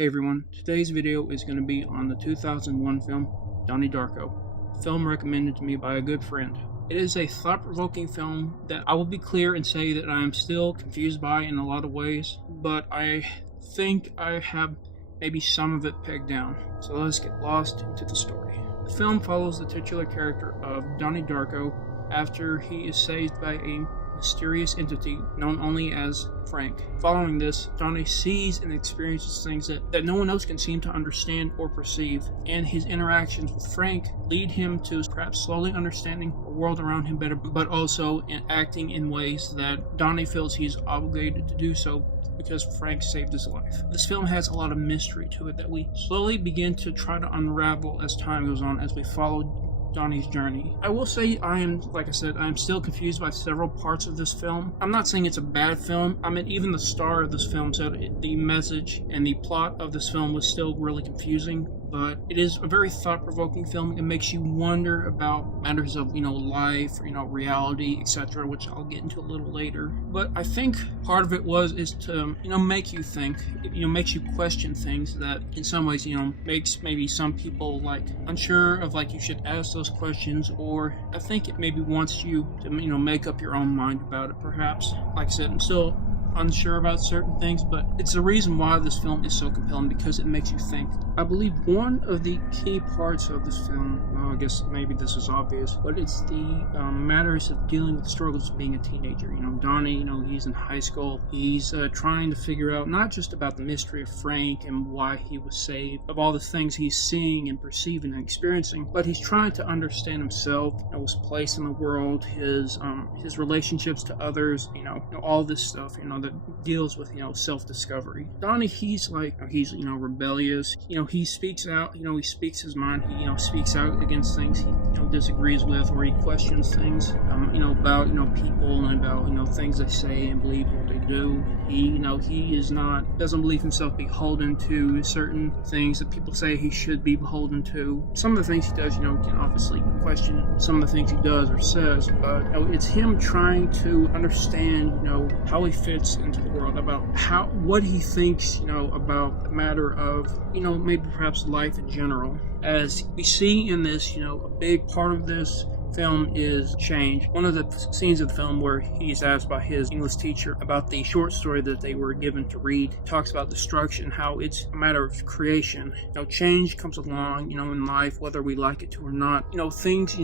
Hey everyone, today's video is going to be on the 2001 film Donnie Darko, a film recommended to me by a good friend. It is a thought-provoking film that I will be clear and say that I am still confused by in a lot of ways, but I think I have maybe some of it pegged down. So let's get lost into the story. The film follows the titular character of Donnie Darko after he is saved by a mysterious entity known only as Frank. Following this, Donnie sees and experiences things that no one else can seem to understand or perceive, and his interactions with Frank lead him to perhaps slowly understanding the world around him better, but also in acting in ways that Donnie feels he's obligated to do so because Frank saved his life. This film has a lot of mystery to it that we slowly begin to try to unravel as time goes on as we follow Donnie's journey. I will say I am still confused by several parts of this film. I'm not saying it's a bad film. I mean, even the star of this film said the message and the plot of this film was still really confusing, but it is a very thought-provoking film. It makes you wonder about matters of, life, reality, etc., which I'll get into a little later. But I think part of it is to, make you think, makes you question things that in some ways, makes maybe some people unsure of you should ask those questions, or I think it maybe wants you to, make up your own mind about it, perhaps. Like I said, I'm still unsure about certain things, but it's the reason why this film is so compelling, because it makes you think. I believe one of the key parts of this film, I guess maybe this is obvious, but it's the matters of dealing with the struggles of being a teenager. Donnie, he's in high school. He's trying to figure out not just about the mystery of Frank and why he was saved, of all the things he's seeing and perceiving and experiencing, but he's trying to understand himself, his place in the world, his relationships to others, all this stuff, that deals with, self-discovery. Donnie, he's rebellious. He speaks out, he speaks his mind. He, speaks out against things he, disagrees with, or he questions things, about, people and about, things they say and believe what they do. He, doesn't believe himself beholden to certain things that people say he should be beholden to. Some of the things he does, can obviously question some of the things he does or says, but it's him trying to understand, how he fits into the world, about what he thinks, about the matter of, maybe perhaps life in general. As we see in this, a big part of this film is change. One of the scenes of the film where he's asked by his English teacher about the short story that they were given to read, talks about destruction, how it's a matter of creation. Change comes along, in life, whether we like it to or not. Things,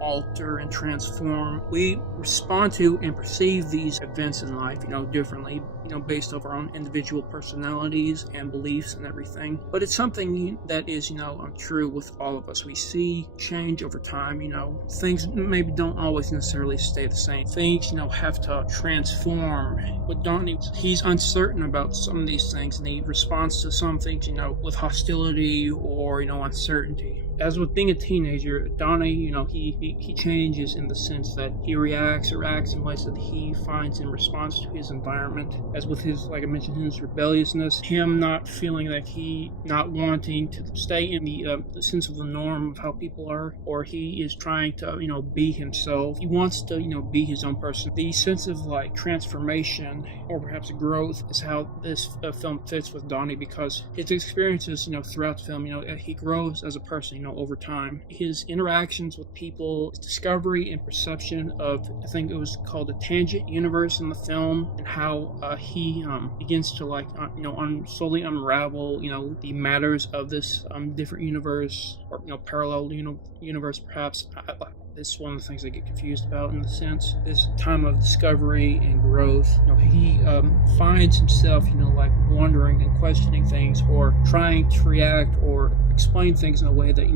alter and transform. We respond to and perceive these events in life, differently, based off our own individual personalities and beliefs and everything. But it's something that is, true with all of us. We see change over time, things maybe don't always necessarily stay the same. Things, have to transform. With Donnie, he's uncertain about some of these things, and he responds to some things, with hostility or, uncertainty. As with being a teenager, Donnie, he changes in the sense that he reacts or acts in ways that he finds in response to his environment. As with his, like I mentioned, his rebelliousness, him not feeling like not wanting to stay in the sense of the norm of how people are, or he is trying to, be himself. He wants to, be his own person. The sense of transformation or perhaps growth is how this film fits with Donnie, because his experiences, throughout the film, he grows as a person, over time. His interactions with people, his discovery and perception of, I think it was called a tangent universe in the film, and how he begins to slowly unravel, the matters of this different universe, or parallel universe, perhaps. This is one of the things I get confused about, in the sense, this time of discovery and growth. He finds himself, wondering and questioning things, or trying to react or explain things in a way that,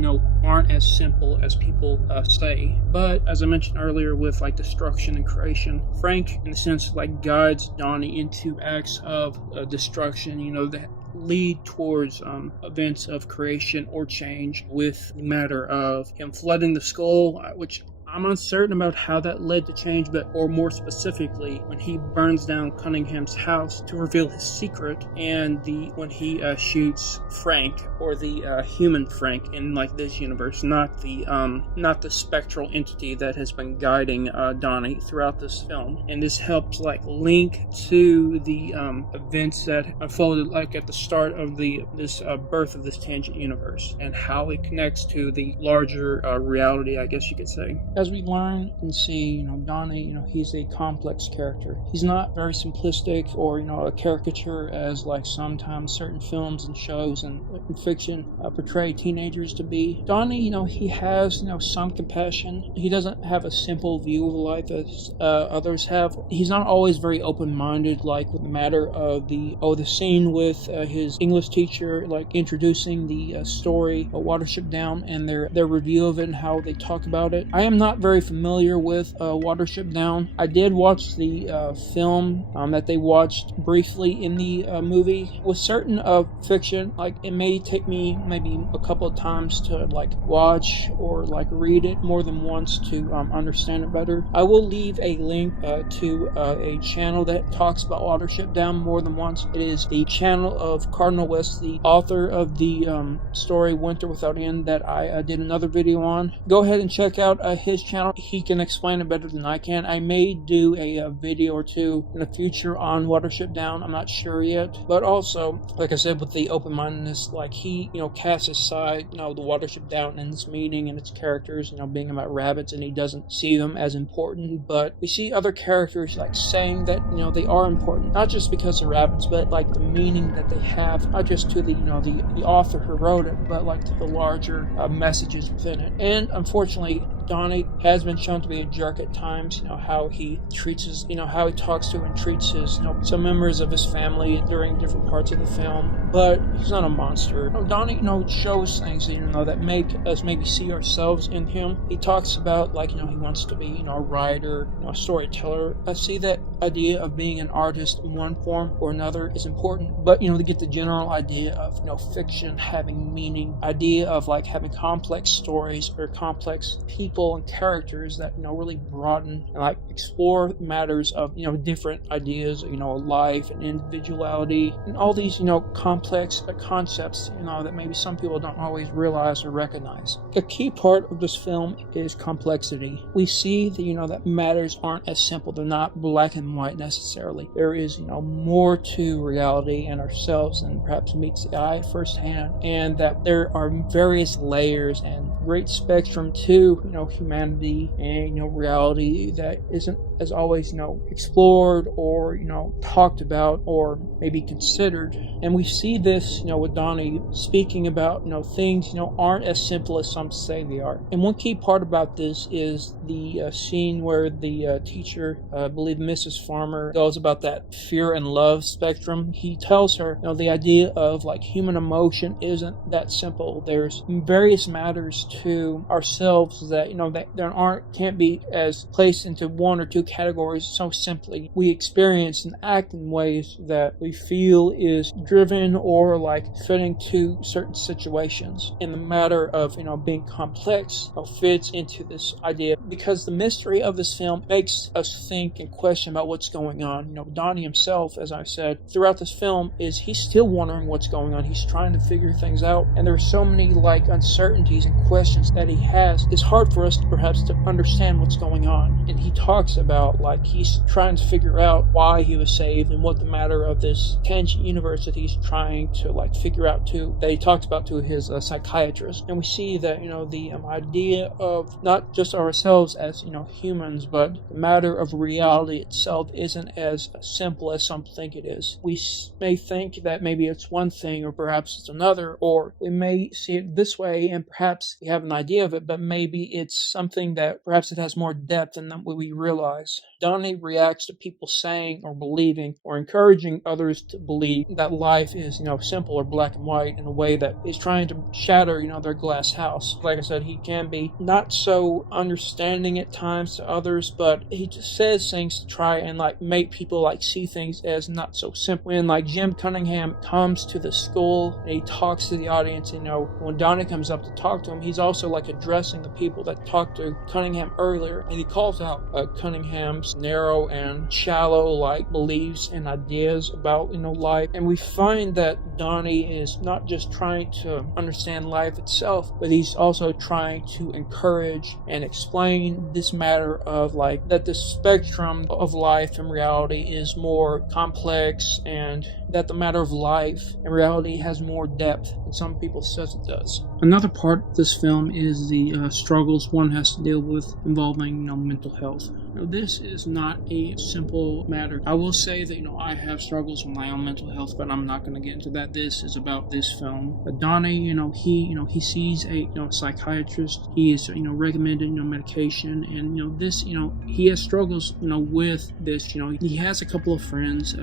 aren't as simple as people say. But as I mentioned earlier, with destruction and creation, Frank, in a sense, guides Donnie into acts of destruction, that lead towards events of creation or change, with the matter of him flooding the skull, which I'm uncertain about how that led to change, or more specifically, when he burns down Cunningham's house to reveal his secret, and when he shoots Frank, or the human Frank in like this universe, not the spectral entity that has been guiding Donnie throughout this film. And this helps like link to the events that unfolded like at the start of this birth of this tangent universe, and how it connects to the larger reality, I guess you could say. As we learn and see, Donnie, he's a complex character. He's not very simplistic or, a caricature as like sometimes certain films and shows and fiction portray teenagers to be. Donnie, he has, some compassion. He doesn't have a simple view of life as others have. He's not always very open-minded, like with the matter of the scene with his English teacher, like introducing the story of Watership Down and their review of it and how they talk about it. I am not very familiar with Watership Down. I did watch the film that they watched briefly in the movie. With certain fiction, like it may take me maybe a couple of times to like watch or like read it more than once to understand it better. I will leave a link to a channel that talks about Watership Down more than once. It is the channel of Cardinal, the author of the story Winter Without End that I did another video on. Go ahead and check out his channel. He can explain it better than I can. I may do a video or two in the future on Watership Down. I'm not sure yet. But also, like I said, with the open-mindedness, like he, casts aside, the Watership Down and its meaning and its characters, being about rabbits, and he doesn't see them as important. But we see other characters like saying that, they are important, not just because they're rabbits, but like the meaning that they have, not just to the, the author who wrote it, but like to the larger messages within it. And unfortunately, Donnie has been shown to be a jerk at times, how he treats his, how he talks to and treats his, some members of his family during different parts of the film, but he's not a monster. Donnie, shows things, that make us maybe see ourselves in him. He talks about, like, he wants to be, a writer, a storyteller. I see that idea of being an artist in one form or another is important, but, to get the general idea of, fiction having meaning, idea of, like, having complex stories or complex people and characters that really broaden and like explore matters of different ideas, life and individuality and all these complex concepts that maybe some people don't always realize or recognize. A key part of this film is complexity. We see that that matters aren't as simple. They're not black and white necessarily. There is more to reality and ourselves than perhaps meets the eye firsthand, and that there are various layers and great spectrum to humanity and reality that isn't as always explored or talked about or maybe considered. And we see this with Donnie speaking about things aren't as simple as some say they are. And one key part about this is the scene where the teacher, I believe Mrs. Farmer, goes about that fear and love spectrum. He tells her the idea of like human emotion isn't that simple. There's various matters to ourselves that that there can't be as placed into one or two categories so simply. We experience and act in ways that we feel is driven or like fitting to certain situations. And the matter of being complex fits into this idea, because the mystery of this film makes us think and question about what's going on. Donnie himself, as I said, throughout this film he's still wondering what's going on. He's trying to figure things out, and there are so many like uncertainties and questions that he has. It's hard for us perhaps to understand what's going on. And he talks about like he's trying to figure out why he was saved and what the matter of this tangent universe that he's trying to like figure out too, that he talks about to his psychiatrist. And we see that the idea of not just ourselves as humans, but the matter of reality itself isn't as simple as some think it is. We may think that maybe it's one thing or perhaps it's another, or we may see it this way and perhaps we have an idea of it, but maybe it's something that perhaps it has more depth than what we realize. Donnie reacts to people saying or believing or encouraging others to believe that life is, simple or black and white in a way that is trying to shatter, their glass house. Like I said, he can be not so understanding at times to others, but he just says things to try and like make people like see things as not so simple. When like Jim Cunningham comes to the school and he talks to the audience, when Donnie comes up to talk to him, he's also like addressing the people that talked to Cunningham earlier, and he calls out Cunningham's narrow and shallow like beliefs and ideas about life. And we find that Donnie is not just trying to understand life itself, but he's also trying to encourage and explain this matter of like that the spectrum of life and reality is more complex, and that the matter of life and reality has more depth than some people says it does. Another part of this film is the struggles one has to deal with involving mental health. Now, this is not a simple matter. I will say that I have struggles with my own mental health, but I'm not going to get into that. This is about this film. But Donnie, he sees a psychiatrist. He is recommended medication, and this he has struggles with this. He has a couple of friends.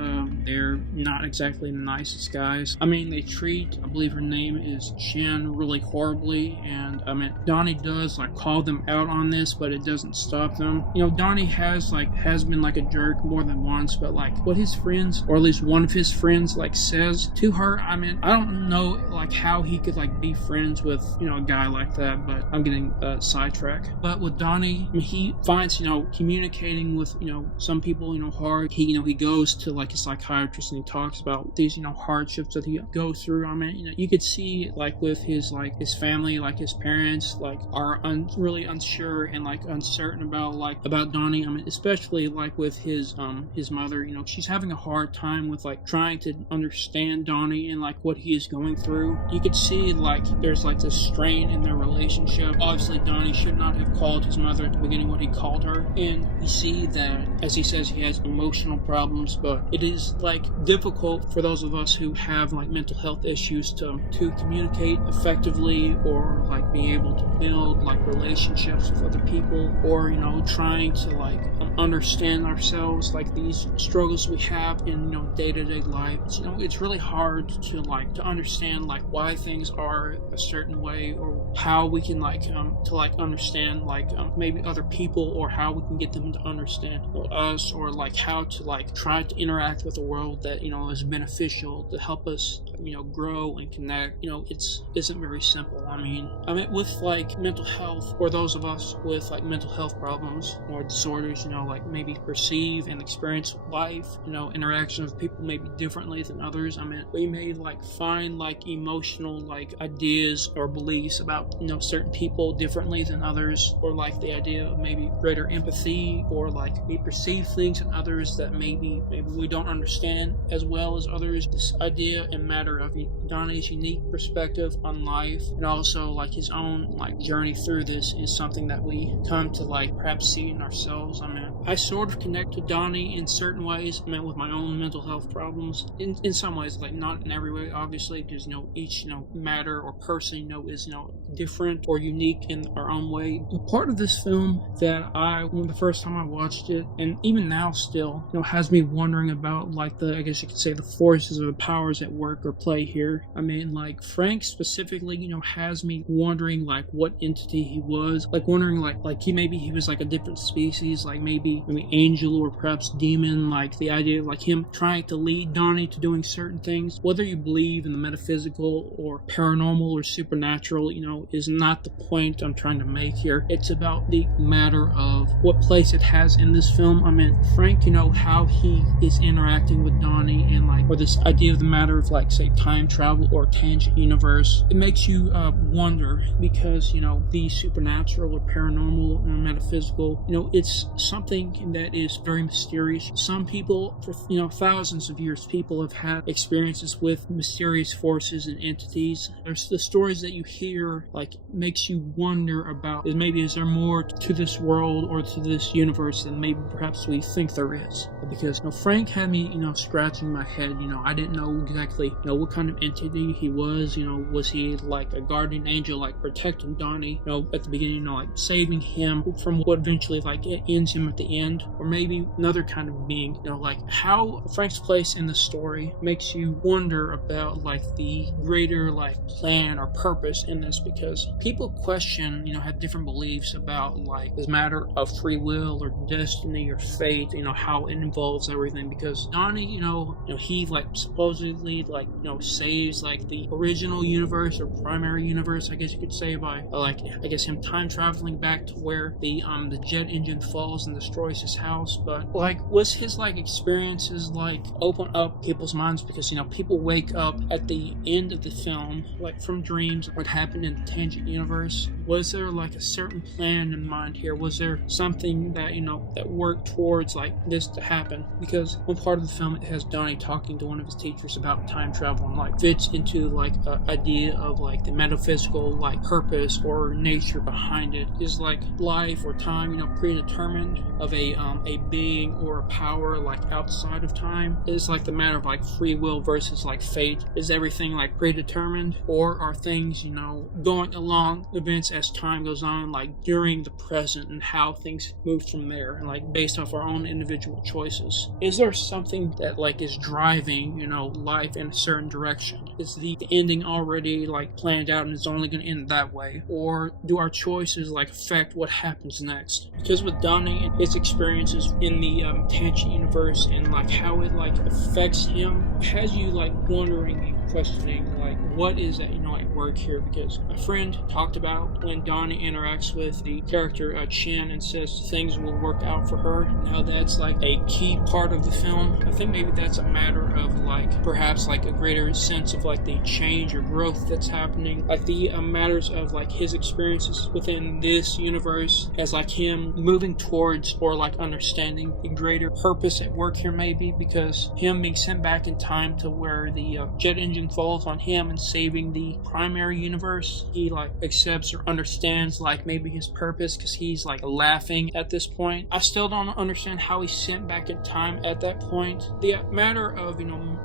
They're not exactly the nicest guys. I mean, they treat, I believe her name is Shan, really horribly, and Donnie does call them out on this, but it doesn't stop them. Donnie has been a jerk more than once, but what his friends, or at least one of his friends, says to her, I don't know how he could be friends with a guy like that, but I'm getting sidetracked. But with Donnie, he finds communicating with some people hard. He goes to a psychiatrist and he talks about these hardships that he goes through. You could see with his family, his parents are really unsure and uncertain about Donnie. Especially with his mother. She's having a hard time with trying to understand Donnie and what he is going through. You could see there's this strain in their relationship. Obviously Donnie should not have called his mother at the beginning what he called her, and you see that, as he says, he has emotional problems, but it is difficult for those of us who have mental health issues to communicate effectively, or be able to build relationships with other people, or trying to understand ourselves, these struggles we have in day-to-day life. It's really hard to understand why things are a certain way, or how we can understand maybe other people, or how we can get them to understand us, or how to try to interact with a world that is beneficial to help us grow and connect. It isn't very simple. With mental health, or those of us with mental health problems or disorders, maybe perceive and experience life, interactions with people maybe differently than others. We may find emotional ideas or beliefs about certain people differently than others, or the idea of maybe greater empathy, or we perceive things in others that maybe we don't understand as well as others. This idea and matter of Donnie's unique perspective on life, and also his own journey through this, is something that we come to perhaps see in ourselves. I sort of connect to Donnie in certain ways, with my own mental health problems. In some ways, not in every way, obviously, because each matter or person is different or unique in our own way. The part of this film that when the first time I watched it, and even now still, has me wondering about I guess you could say the forces or the powers at work or play here. Frank specifically, has me wondering what entity he was, wondering he was a different species, maybe angel or perhaps demon. The idea of him trying to lead Donnie to doing certain things, whether you believe in the metaphysical or paranormal or supernatural, is not the point I'm trying to make here. It's about the matter of what place it has in this film. Frank, how he is interacting with Donnie, and or this idea of the matter of say time travel or tangent universe. It makes you wonder, because the supernatural or paranormal or metaphysical, it's something that is very mysterious. Some people, for thousands of years, people have had experiences with mysterious forces and entities. There's the stories that you hear makes you wonder about, is there more to this world or to this universe than maybe perhaps we think there is. Because Frank had me scratching my head. I didn't know exactly what kind of entity he was. Was he a guardian angel protecting Donnie at the beginning, saving him from what eventually ends him at the the end, or maybe another kind of being. Like how Frank's place in the story makes you wonder about like the greater like plan or purpose in this, because people question, have different beliefs about like this matter of free will or destiny or fate, how it involves everything. Because Donnie, he like supposedly like saves like the original universe or primary universe, I guess you could say, by like I guess him time traveling back to where the jet engine falls and destroys his house. But like was his like experiences like open up people's minds? Because people wake up at the end of the film like from dreams. What happened in the tangent universe? Was there like a certain plan in mind here? Was there something that that worked towards like this to happen? Because one part of the film, it has Donnie talking to one of his teachers about time travel, and like fits into like an idea of like the metaphysical like purpose or nature behind it. Is like life or time predetermined of a being or a power like outside of time? Is like the matter of like free will versus like fate? Is everything like predetermined, or are things going along events as time goes on, like during the present, and how things move from there, and like based off our own individual choices? Is there something that like is driving life in a certain direction? Is the ending already like planned out and it's only going to end that way, or do our choices like affect what happens next? Because with Donnie and his experiences in the tangent universe and like how it like affects him, has you like wondering and questioning like what is that at work here? Because a friend talked about when Donnie interacts with the character Chin and says things will work out for her, and how that's like a key part of the film. I think maybe that's a matter of like perhaps like a greater sense of like the change or growth that's happening, like the matters of like his experiences within this universe as like him moving towards or like understanding the greater purpose at work here, maybe because him being sent back in time to where the jet engine falls on him and saving the primary universe, he like accepts or understands like maybe his purpose, because he's like laughing at this point. I still don't understand how he's sent back in time at that point. The matter of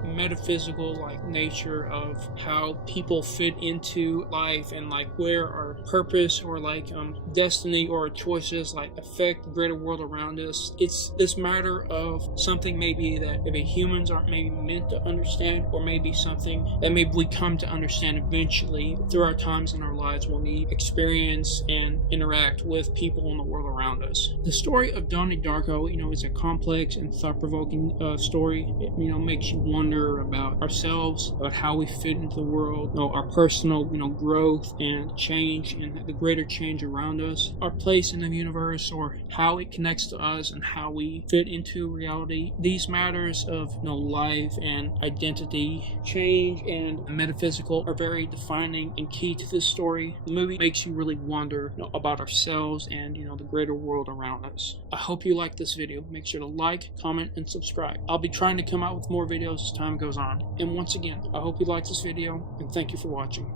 metaphysical like nature of how people fit into life and like where our purpose or like destiny or choices like affect the greater world around us. It's this matter of something maybe that maybe humans aren't maybe meant to understand, or maybe something that maybe we come to understand eventually through our times in our lives when we experience and interact with people in the world around us. The story of Donnie Darko, is a complex and thought-provoking story. It, makes you wonder about ourselves, about how we fit into the world, our personal, growth and change and the greater change around us, our place in the universe, or how it connects to us and how we fit into reality. These matters of, life and identity, change and metaphysical are very defining and key to this story. The movie makes you really wonder about ourselves and the greater world around us. I hope you like this video. Make sure to like, comment, and subscribe. I'll be trying to come out with more videos as time goes on. And once again, I hope you like this video, and thank you for watching.